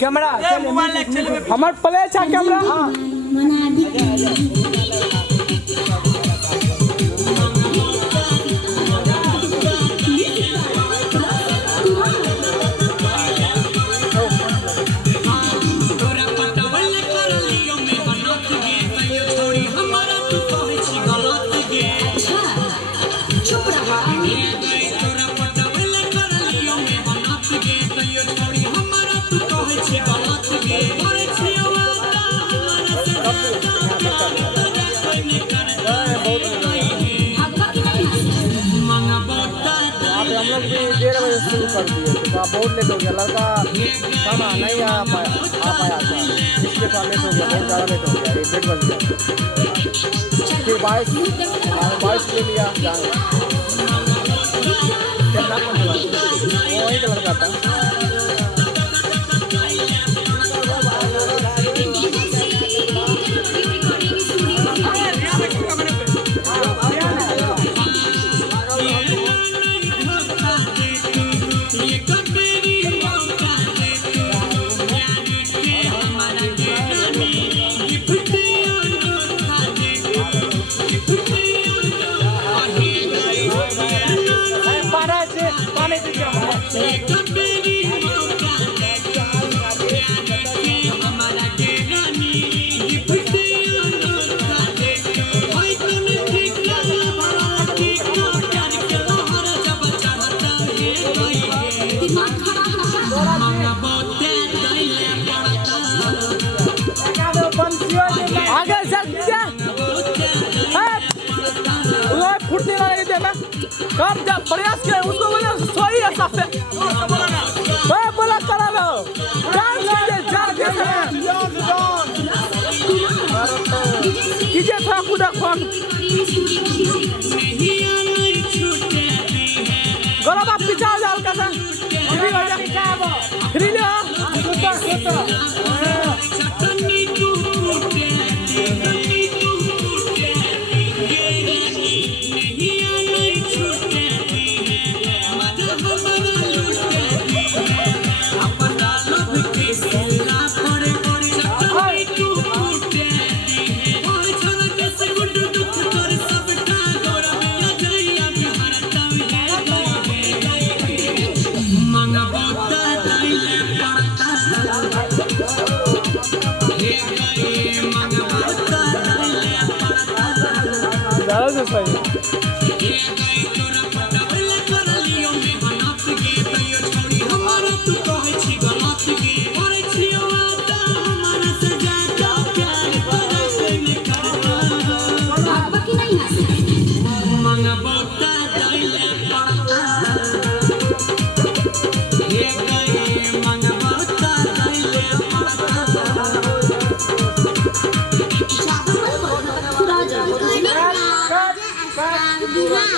camera हमार play छा camera हां डेढ़ बजे शुरू कर दिए तो बहुत लेट हो गया लड़का खाना नहीं आ पाया था इसके साथ लेट हो गया बहुत ज़्यादा लेट हो गया 1:30 बज गया फिर 22 ले लिया वही का लड़का था आगे चल फुटने वाले थे मैं कब जब प्रयास किया उसको बोले सही है सबसे बोला करा लो कीजिए थोड़ा खुदा फोन गौरव आप पीछे आ जाओ का फ्री ले ज़्यादा से सही